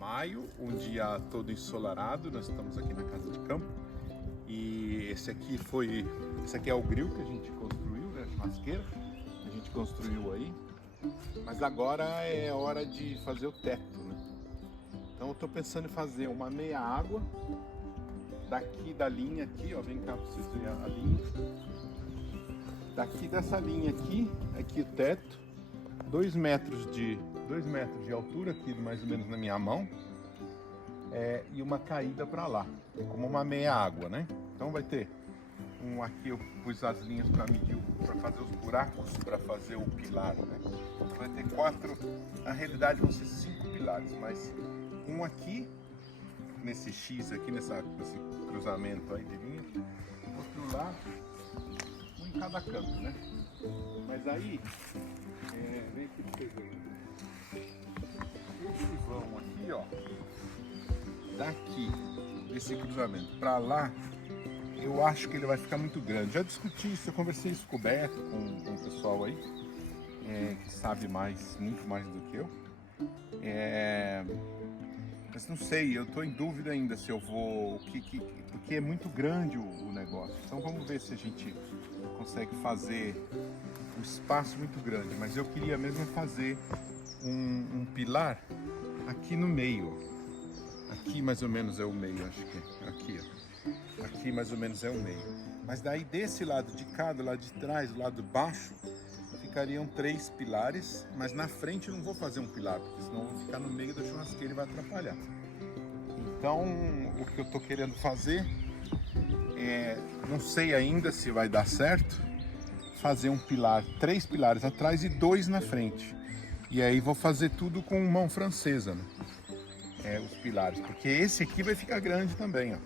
maio, um dia todo ensolarado. Nós estamos aqui na casa de campo e esse aqui é o grill que a gente construiu, né? A churrasqueira que a gente construiu aí. Mas agora é hora de fazer o teto, né? Então eu estou pensando em fazer uma meia água daqui da linha aqui, ó, vem cá para vocês verem a linha. Daqui dessa linha aqui o teto, 2 metros de altura aqui, mais ou menos na minha mão, e uma caída para lá, como uma meia água, né? Então vai ter aqui eu pus as linhas para medir, para fazer os buracos, para fazer o pilar, né? Vai ter 4, na realidade vão ser 5 pilares, mas um aqui nesse X aqui, nesse cruzamento aí de linha, outro lá, um em cada canto, né? Mas aí, vem aqui pra vocês verem. Esse vão aqui, ó, daqui, desse cruzamento pra lá, eu acho que ele vai ficar muito grande. Já discuti isso, eu conversei isso com o Beto, com o pessoal aí, que sabe muito mais do que eu. Mas não sei, eu estou em dúvida ainda se eu vou, porque é muito grande o negócio. Então vamos ver se a gente consegue fazer um espaço muito grande. Mas eu queria mesmo fazer um pilar aqui no meio. Aqui mais ou menos é o meio, acho que é. Aqui, ó. Aqui mais ou menos é o meio. Mas daí desse lado de cá, do lado de trás, do lado de baixo, ficariam 3 pilares, mas na frente eu não vou fazer um pilar, porque senão eu vou ficar no meio da churrasqueira e vai atrapalhar. Então, o que eu estou querendo fazer não sei ainda se vai dar certo, fazer um pilar, 3 pilares atrás e 2 na frente. E aí vou fazer tudo com mão francesa, né? Os pilares, porque esse aqui vai ficar grande também, ó.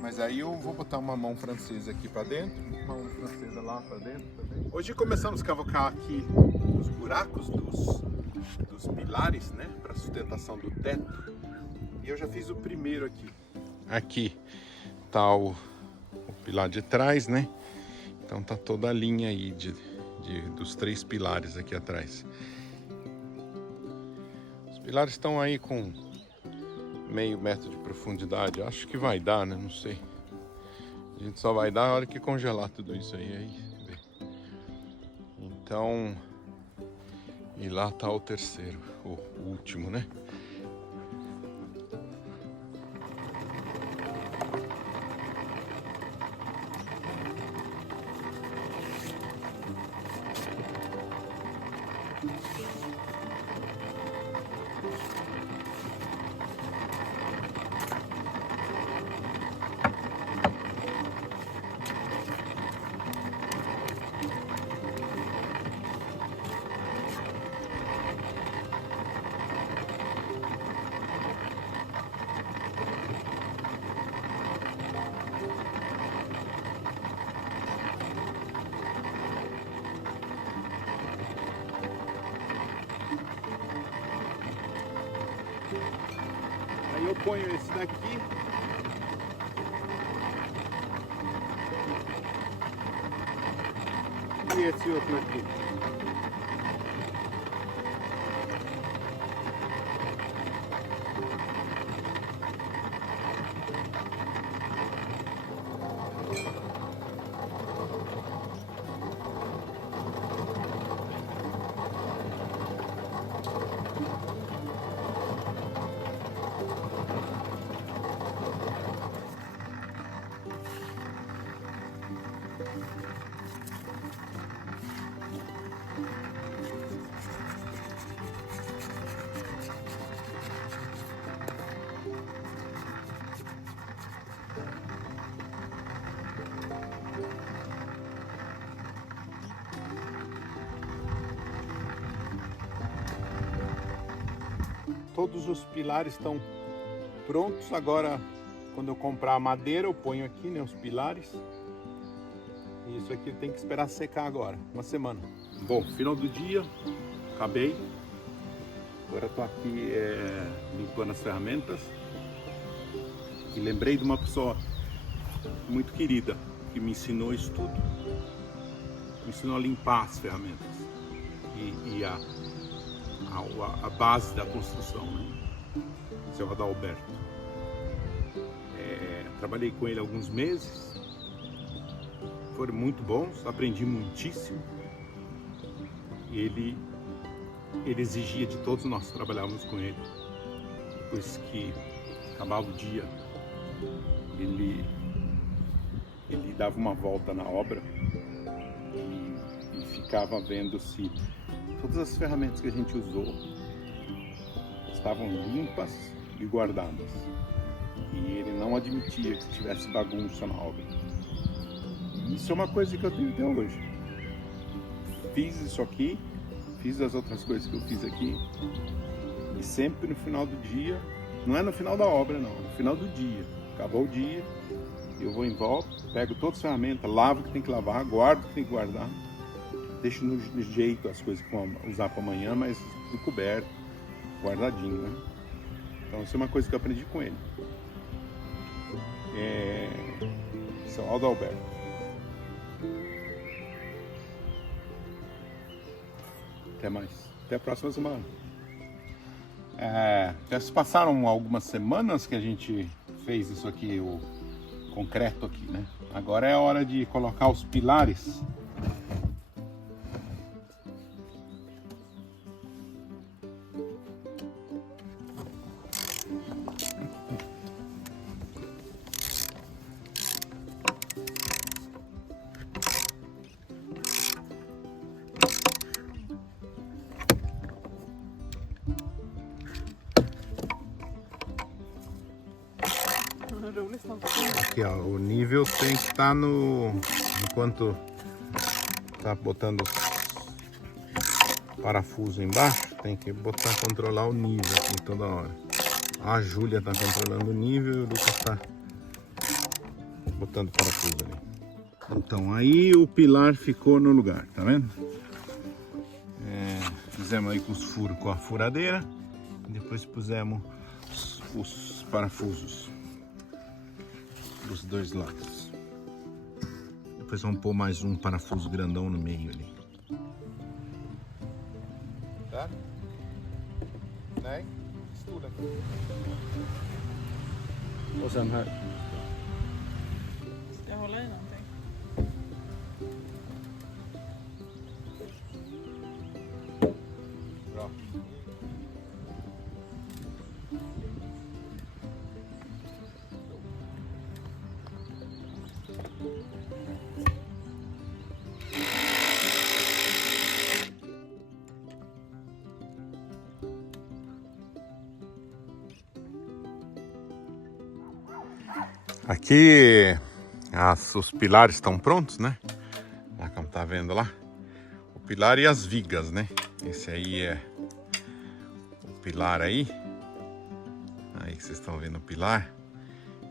Mas aí eu vou botar uma mão francesa aqui para dentro, uma mão francesa lá para dentro também. Hoje começamos a cavocar aqui os buracos dos pilares, né, para sustentação do teto. E eu já fiz o primeiro aqui. Aqui tá o pilar de trás, né? Então tá toda a linha aí dos 3 pilares aqui atrás. Os pilares estão aí com meio metro de profundidade, acho que vai dar, né? Não sei. A gente só vai dar a hora que congelar tudo isso aí. Então, e lá tá o terceiro, o último, né? Aí eu ponho esse daqui. E esse outro aqui. Todos os pilares estão prontos. Agora, quando eu comprar a madeira, eu ponho aqui, né, os pilares. E isso aqui tem que esperar secar agora, uma semana. Bom, final do dia, acabei. Agora estou aqui limpando as ferramentas. E lembrei de uma pessoa muito querida que me ensinou isso tudo. Me ensinou a limpar as ferramentas e a base da construção, né? seu Adalberto. Trabalhei com ele alguns meses, foram muito bons, aprendi muitíssimo. Ele exigia de todos nós que trabalhávamos com ele. Depois que acabava o dia, ele dava uma volta na obra e ficava vendo se todas as ferramentas que a gente usou estavam limpas e guardadas. E ele não admitia que tivesse bagunça na obra. E isso é uma coisa que eu tenho até hoje. Fiz isso aqui, fiz as outras coisas que eu fiz aqui, e sempre no final do dia, não é no final da obra não, no final do dia, acabou o dia, eu vou em volta, pego todas as ferramentas, lavo o que tem que lavar, guardo o que tem que guardar, deixo no jeito as coisas que vou usar para amanhã, mas tudo coberto, guardadinho, né? Então isso é uma coisa que eu aprendi com ele. São Adalberto. Até mais. Até a próxima semana. Já se passaram algumas semanas que a gente fez isso aqui, o concreto aqui, né? Agora é a hora de colocar os pilares. Aqui, ó, o nível tem que estar no... Enquanto tá botando parafuso embaixo, tem que controlar o nível aqui toda hora. A Júlia tá controlando o nível e o Lucas tá botando parafuso ali. Então aí o pilar ficou no lugar, tá vendo? Fizemos aí com os furos com a furadeira. Depois pusemos os parafusos dos dois lados. Depois vamos pôr mais um parafuso grandão no meio ali. Tá? Nej, stolen. Och sen här. Ska jag hålla i någonting? Bra. Aqui os pilares estão prontos, né? Lá como tá vendo lá. O pilar e as vigas, né? Esse aí é o pilar aí. Aí que vocês estão vendo o pilar.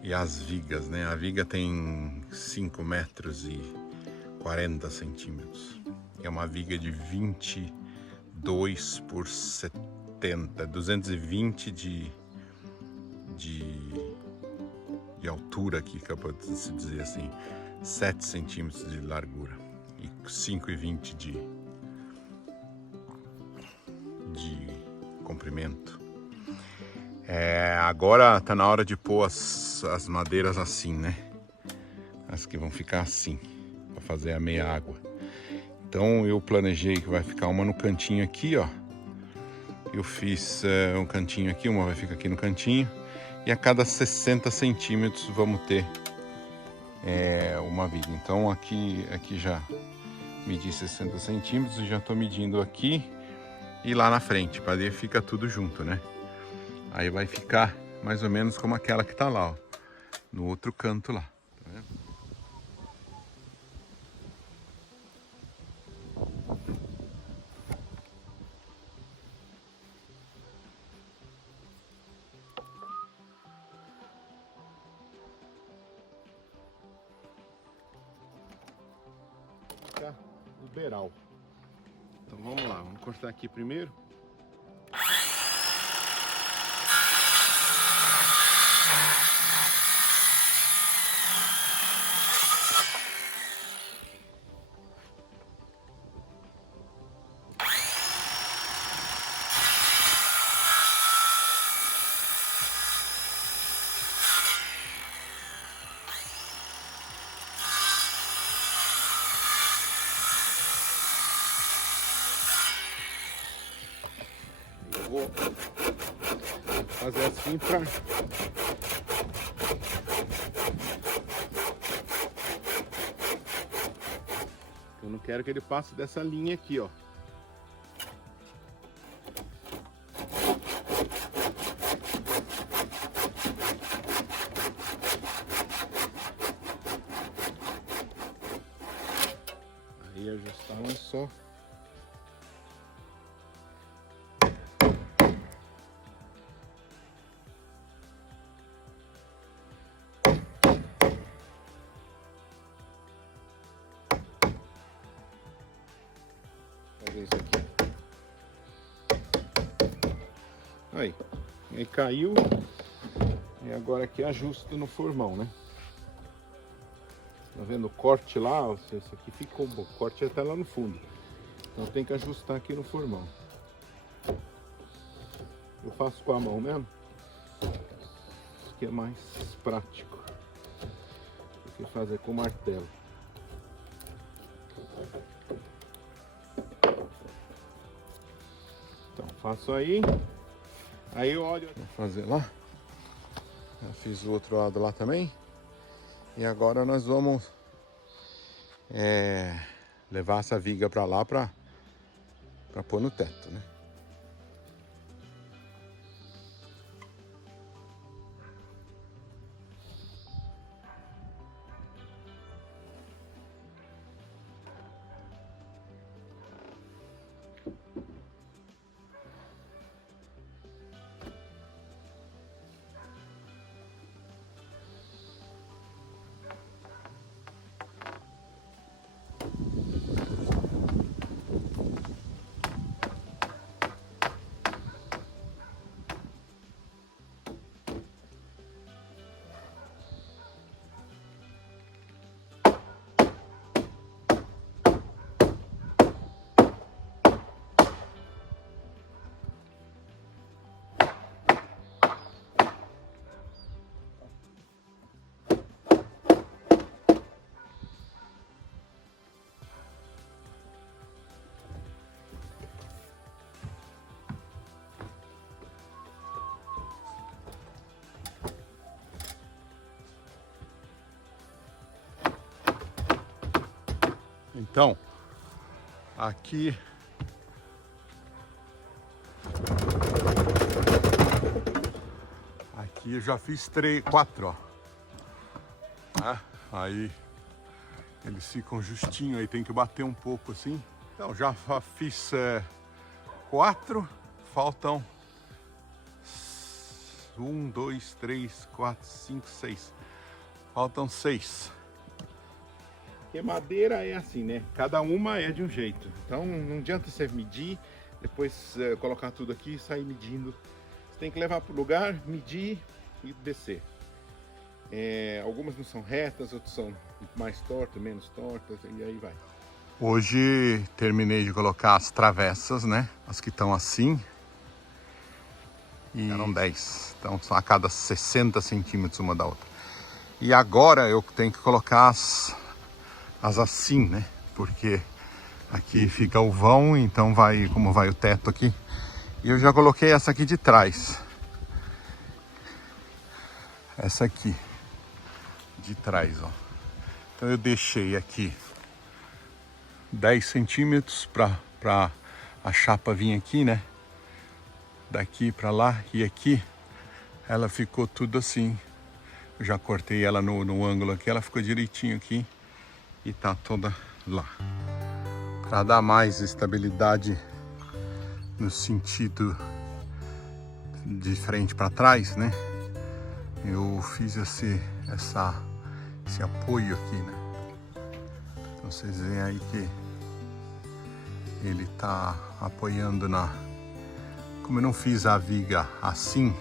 E as vigas, né? A viga tem 5 metros e 40 centímetros. É uma viga de 22 por 70, 220 de altura aqui, que pode se dizer assim, 7 centímetros de largura e 5,20 de comprimento. Agora tá na hora de pôr as madeiras assim, né? As que vão ficar assim, para fazer a meia água. Então eu planejei que vai ficar uma no cantinho aqui, ó. Eu fiz um cantinho aqui, uma vai ficar aqui no cantinho. E a cada 60 centímetros vamos ter uma viga. Então aqui já medi 60 centímetros e já estou medindo aqui e lá na frente, para ver fica tudo junto, né? Aí vai ficar mais ou menos como aquela que está lá, ó, no outro canto lá. Tá vendo? O beiral. Então vamos lá, vamos cortar aqui primeiro. vou fazer assim pra... Eu não quero que ele passe dessa linha aqui, ó. Aí ajustar um só. Fazer isso aqui. Aí caiu. E agora aqui ajusta no formão, né? Tá vendo o corte lá? Isso aqui ficou bom. O corte até lá no fundo. Então tem que ajustar aqui no formão. Eu faço com a mão mesmo. Isso aqui é mais prático do que fazer com o martelo. Então faço aí. Aí eu olho. Vou fazer lá. Já fiz o outro lado lá também. E agora nós vamos levar essa viga para lá para pôr no teto, né? Então, aqui eu já fiz 4, ó. Aí eles ficam justinho, aí tem que bater um pouco assim. Então já fiz 4, faltam 1, 2, 3, 4, 5, 6. Faltam 6. Porque madeira é assim, né? Cada uma é de um jeito. Então não adianta você medir, depois colocar tudo aqui e sair medindo. Você tem que levar para o lugar, medir e descer. Algumas não são retas, outras são mais tortas, menos tortas, e aí vai. Hoje terminei de colocar as travessas, né? As que estão assim. E eram 10. Então são a cada 60 centímetros uma da outra. E agora eu tenho que colocar as assim, né? Porque aqui fica o vão, então vai, como vai o teto aqui. E eu já coloquei essa aqui de trás. Essa aqui de trás, ó. Então eu deixei aqui 10 centímetros para a chapa vir aqui, né? Daqui para lá, e aqui ela ficou tudo assim. Eu já cortei ela no ângulo aqui, ela ficou direitinho aqui e tá toda lá. Para dar mais estabilidade no sentido de frente para trás, né? Eu fiz esse apoio aqui, né? Então vocês veem aí que ele tá apoiando na... Como eu não fiz a viga assim,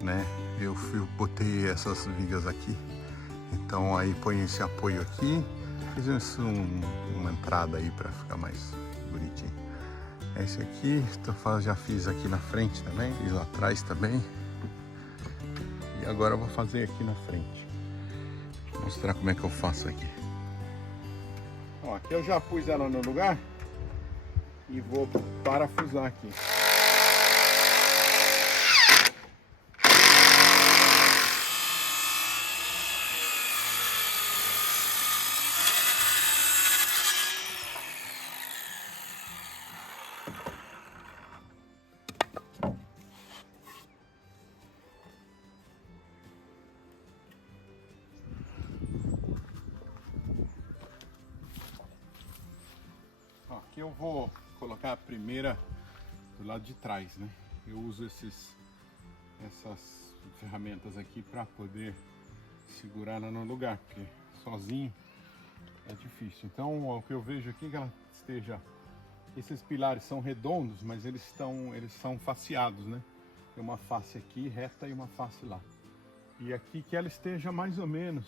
né? Eu botei essas vigas aqui. Então aí põe esse apoio aqui. Fiz uma entrada aí para ficar mais bonitinho. Esse aqui, já fiz aqui na frente também. Fiz lá atrás também. E agora eu vou fazer aqui na frente. Vou mostrar como é que eu faço aqui. Ó, aqui eu já pus ela no lugar. E vou parafusar aqui. Aqui eu vou colocar a primeira do lado de trás, né? Eu uso essas ferramentas aqui para poder segurar ela no lugar, porque sozinho é difícil. Então o que eu vejo aqui é que ela esteja... Esses pilares são redondos, mas eles são faceados, né? Tem uma face aqui reta e uma face lá. E aqui que ela esteja mais ou menos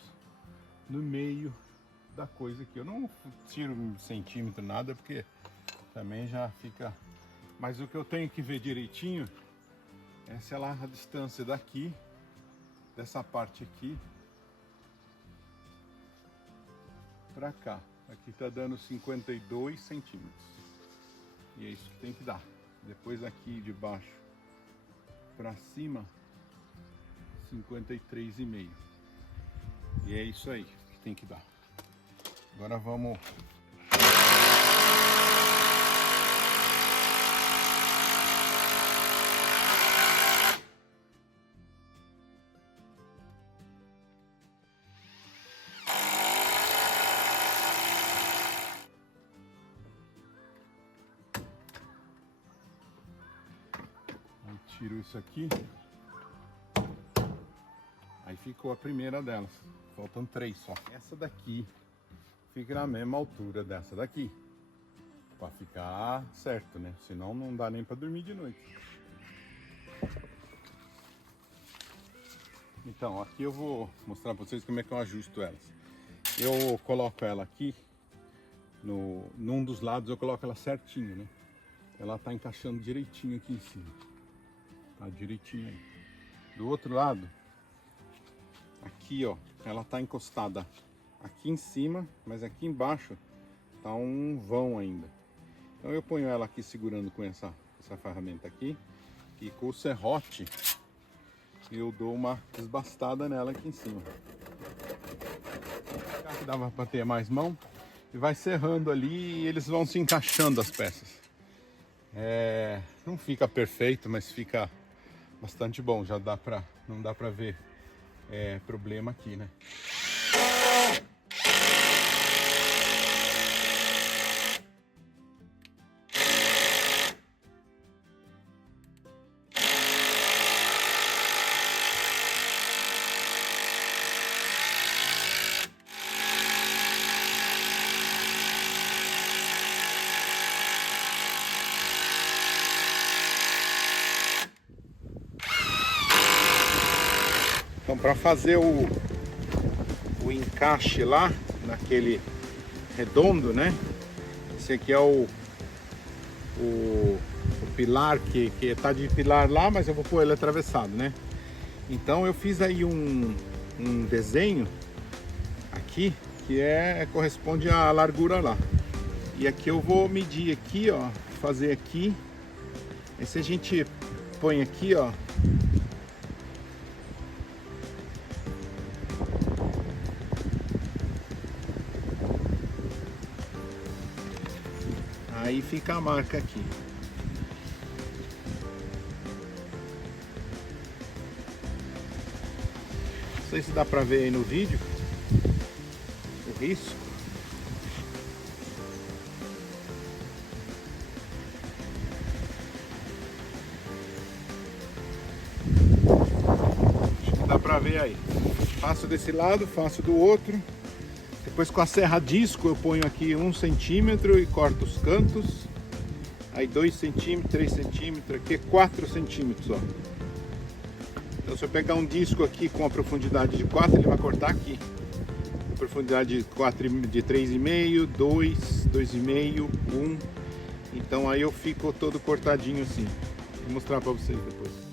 no meio da coisa aqui. Eu não tiro um centímetro nada, porque também já fica... Mas o que eu tenho que ver direitinho é se ela a distância daqui, dessa parte aqui, pra cá. Aqui tá dando 52 centímetros. E é isso que tem que dar. Depois aqui de baixo pra cima, 53,5. E é isso aí que tem que dar. Agora vamos... Tiro isso aqui. Aí ficou a primeira delas. Faltam 3 só. Essa daqui fica na mesma altura dessa daqui, para ficar certo, né? Senão não dá nem para dormir de noite. Então, aqui eu vou mostrar para vocês como é que eu ajusto elas. Eu coloco ela aqui num dos lados, eu coloco ela certinho, né? Ela tá encaixando direitinho aqui em cima. Tá direitinho aí. Do outro lado, aqui ó, ela tá encostada aqui em cima, mas aqui embaixo tá um vão ainda. Então eu ponho ela aqui segurando com essa ferramenta aqui, e com o serrote eu dou uma desbastada nela aqui em cima. Aqui dava para ter mais mão, e vai serrando ali e eles vão se encaixando as peças. Não fica perfeito, mas fica bastante bom. Já dá pra, não dá pra ver problema aqui, né? Então, para fazer o encaixe lá, naquele redondo, né? Esse aqui é o pilar que tá de pilar lá, mas eu vou pôr ele atravessado, né? Então eu fiz aí um desenho aqui, que corresponde à largura lá. E aqui eu vou medir aqui, ó, fazer aqui. Aí se a gente põe aqui, ó, aí fica a marca aqui. Não sei se dá pra ver aí no vídeo o risco. Acho que dá pra ver aí. Faço desse lado, faço do outro. Depois com a serra disco eu ponho aqui 1 centímetro e corto os cantos. Aí 2 centímetros, 3 centímetros, aqui 4 centímetros, ó. Então se eu pegar um disco aqui com a profundidade de 4, ele vai cortar aqui. A profundidade de 3,5, 2, 2,5, 1. Então aí eu fico todo cortadinho assim. Vou mostrar para vocês depois.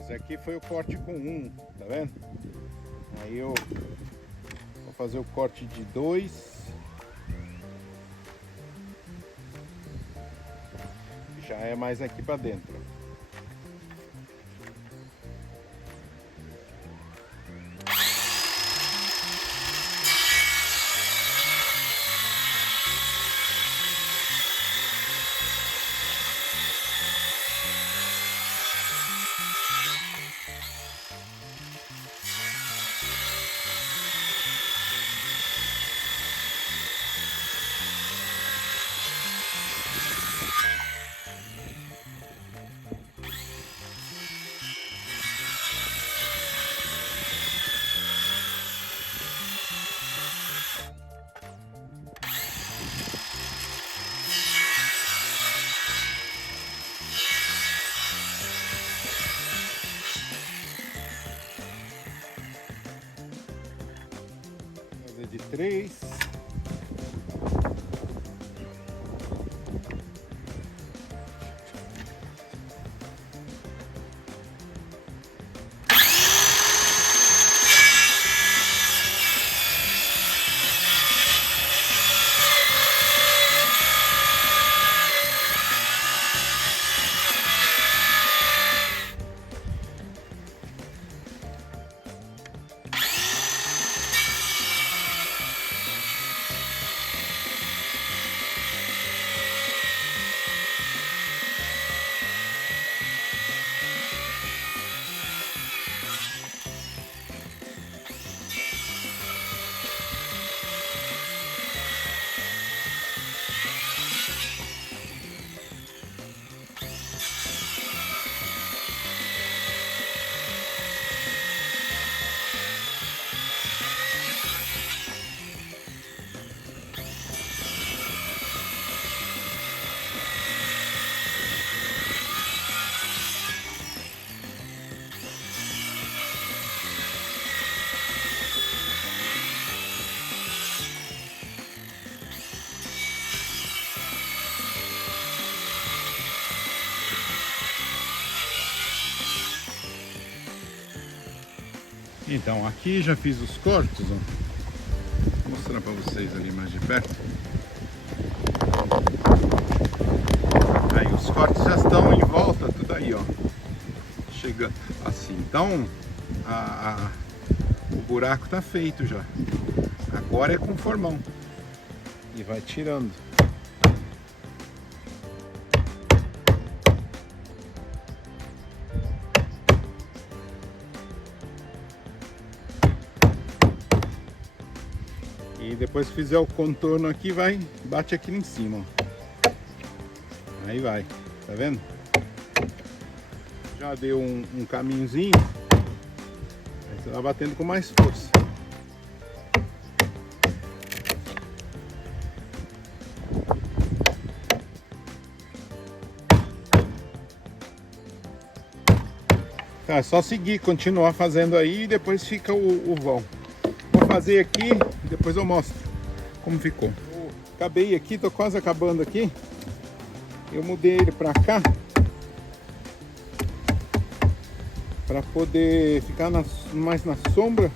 Esse aqui foi o corte com 1, tá vendo? Aí eu vou fazer o corte de 2. Já é mais aqui pra dentro. 3. Então, aqui já fiz os cortes, ó. Vou mostrar para vocês ali mais de perto. Aí os cortes já estão em volta, tudo aí, ó. Chega assim. Então, o buraco tá feito já. Agora é com formão. E vai tirando. E depois que fizer o contorno aqui, bate aqui em cima, ó. Aí vai, tá vendo? Já deu um caminhozinho. Aí você vai batendo com mais força. Tá, é só seguir, continuar fazendo aí e depois fica o vão. Vou fazer aqui e depois eu mostro como ficou. Eu acabei aqui, tô quase acabando aqui. Eu mudei ele pra cá para poder ficar mais na sombra.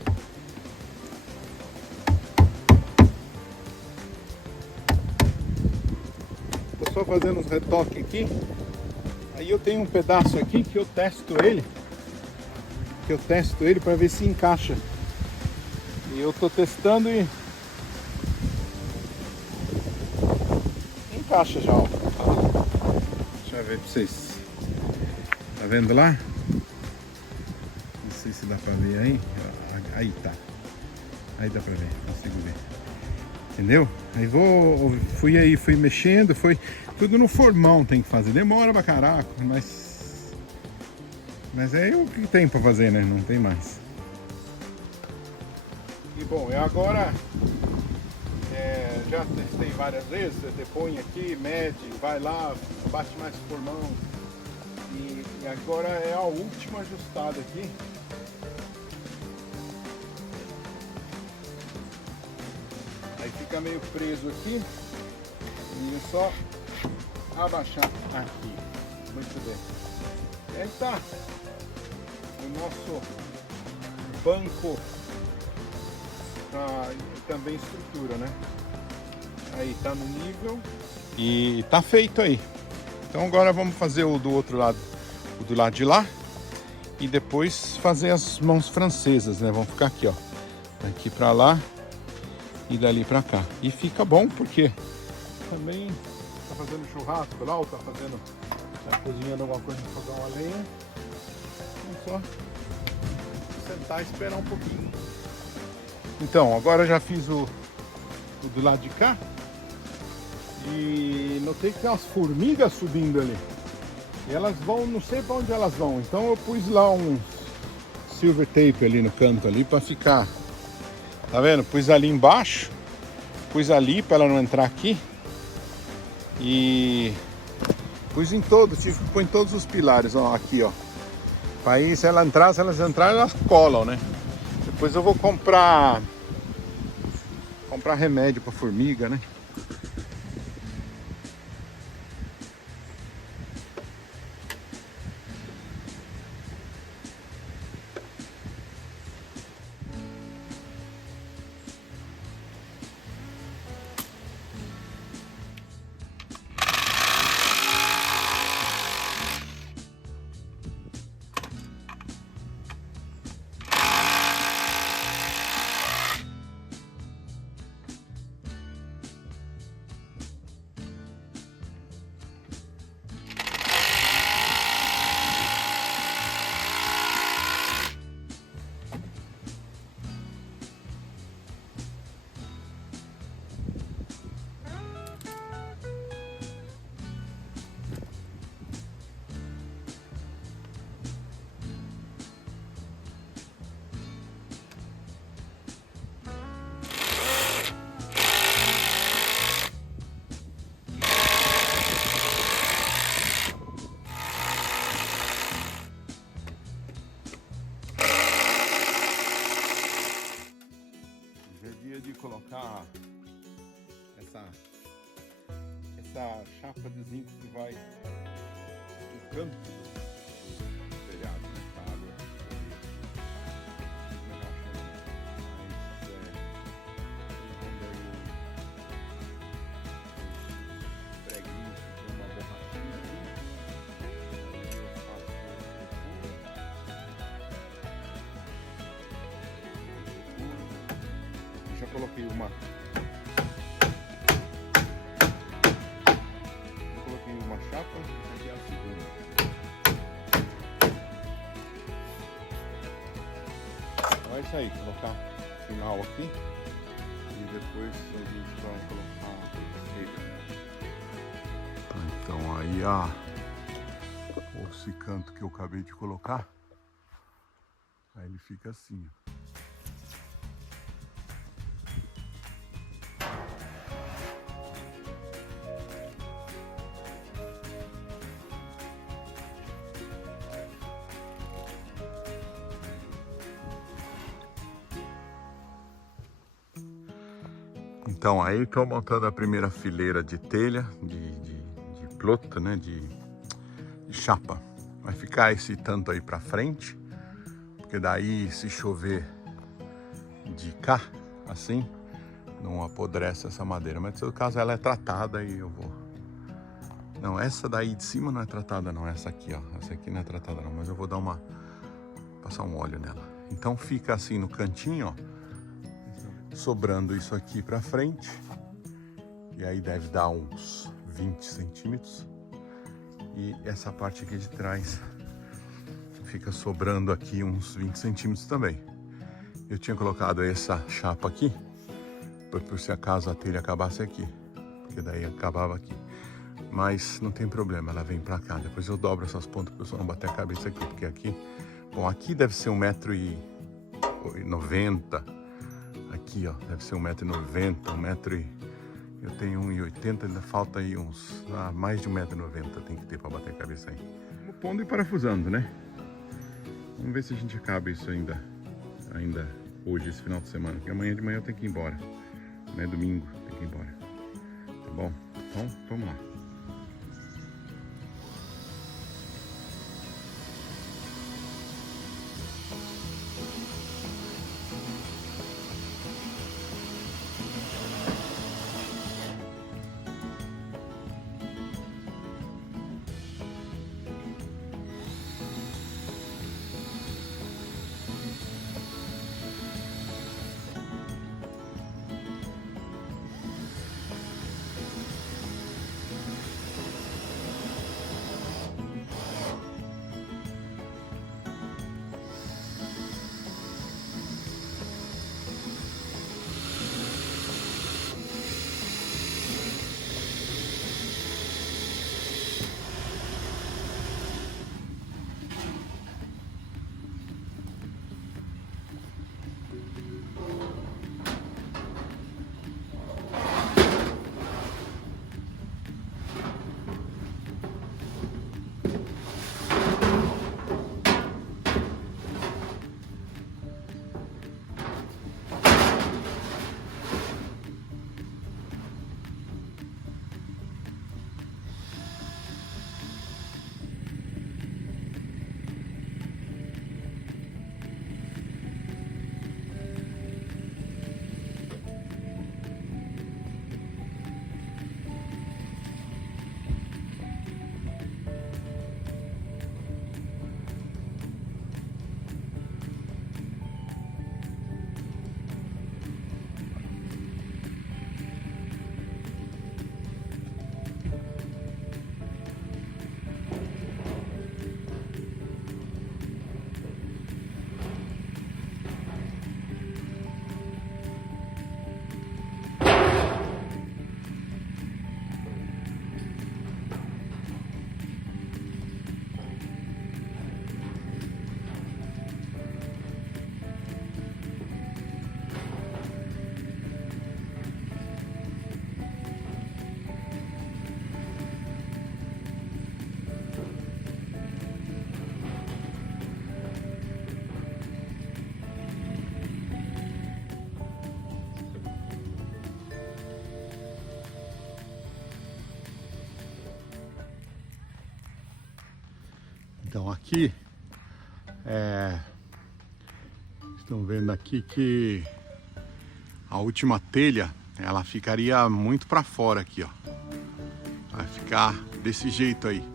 Tô só fazendo uns retoques aqui. Aí eu tenho um pedaço aqui que eu testo ele. Para ver se encaixa. E eu tô testando e encaixa já, ó. Deixa eu ver pra vocês. Tá vendo lá? Não sei se dá pra ver aí. Aí tá. Aí dá pra ver, consigo ver. Entendeu? Aí fui mexendo, foi tudo no formão, tem que fazer. Demora pra caraca, mas é o que tem pra fazer, né? Não tem mais. E bom, eu agora já testei várias vezes. Você põe aqui, mede, vai lá, bate mais formão. E agora é a última ajustada aqui. Aí fica meio preso aqui. E é só abaixar aqui. Muito bem. E aí tá o nosso banco e também estrutura, né? Aí tá no nível e tá feito aí. Então agora vamos fazer o do outro lado, o do lado de lá, e depois fazer as mãos francesas, né? Vamos ficar aqui, ó, daqui pra lá e dali pra cá. E fica bom porque também tá fazendo churrasco lá, ou tá cozinhando alguma coisa no fogão a lenha. Então só sentar e esperar um pouquinho. Então, agora já fiz o do lado de cá. E notei que tem umas formigas subindo ali. E elas vão, não sei para onde elas vão. Então eu pus lá um silver tape ali no canto ali para ficar. Tá vendo? Pus ali embaixo. Pus ali para ela não entrar aqui. E pus em todos, tive que pôr em todos os pilares, ó, aqui, ó. Para aí, se elas entrarem, elas colam, né? Depois eu vou comprar comprar remédio para formiga, né? De colocar essa chapa de zinco que vai no canto do telhado, né? Pra água. Preguinhos, uma borrachinha ali. Aí eu faço já coloquei uma chapa, aqui é a segunda. Então é isso aí, colocar final aqui e depois a gente vai colocar ele. Então aí esse canto que eu acabei de colocar, aí ele fica assim, ó. Então aí estou montando a primeira fileira de telha, de plota, né, de chapa. Vai ficar esse tanto aí pra frente, porque daí se chover de cá, assim, não apodrece essa madeira. Mas no seu caso ela é tratada e eu vou... Não, essa daí de cima não é tratada não, essa aqui, ó. Essa aqui não é tratada não, mas eu vou dar passar um óleo nela. Então fica assim no cantinho, ó. Sobrando isso aqui pra frente, e aí deve dar uns 20 centímetros, e essa parte aqui de trás fica sobrando aqui uns 20 centímetros também. Eu tinha colocado essa chapa aqui, por se acaso a telha acabasse aqui, porque daí acabava aqui, mas não tem problema, ela vem pra cá. Depois eu dobro essas pontas para eu só não bater a cabeça aqui, porque aqui, bom, aqui deve ser 1,90 m. Aqui, ó, deve ser 1,90 m, eu tenho 1,80 m, ainda falta aí uns, mais de 1,90 m tem que ter para bater a cabeça aí. Vamos pondo e parafusando, né? Vamos ver se a gente acaba isso ainda hoje, esse final de semana, porque amanhã de manhã eu tenho que ir embora, né? Domingo, tem que ir embora, tá bom? Então, vamos lá. Então aqui, estão vendo aqui que a última telha, ela ficaria muito para fora aqui, ó. Vai ficar desse jeito aí.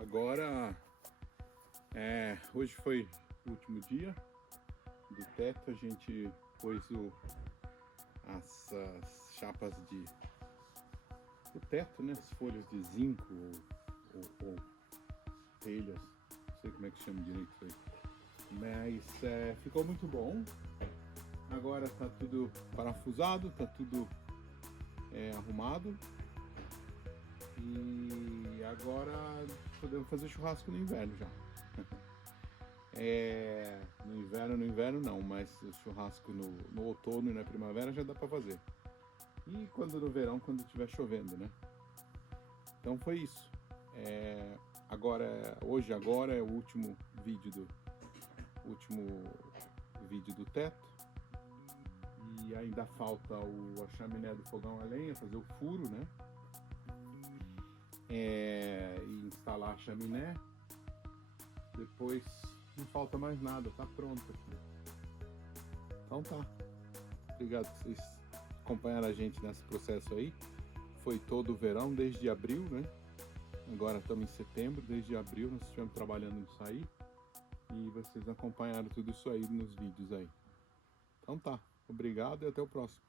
Agora, hoje foi o último dia do teto, a gente pôs as chapas do teto, né? As folhas de zinco ou telhas, não sei como é que chama direito isso aí, mas ficou muito bom. Agora tá tudo parafusado, tá tudo arrumado. E agora podemos fazer churrasco no inverno já. No inverno não, mas o churrasco no outono e na primavera já dá para fazer. E quando no verão, quando estiver chovendo, né? Então foi isso. Hoje é o último vídeo do teto. E ainda falta a chaminé do fogão a lenha, fazer o furo, né? E instalar a chaminé. Depois não falta mais nada, tá pronto aqui. Então tá. Obrigado por vocês acompanharem a gente nesse processo aí. Foi todo o verão, desde abril, né? Agora estamos em setembro, desde abril nós estivemos trabalhando nisso aí. E vocês acompanharam tudo isso aí nos vídeos aí. Então tá. Obrigado e até o próximo.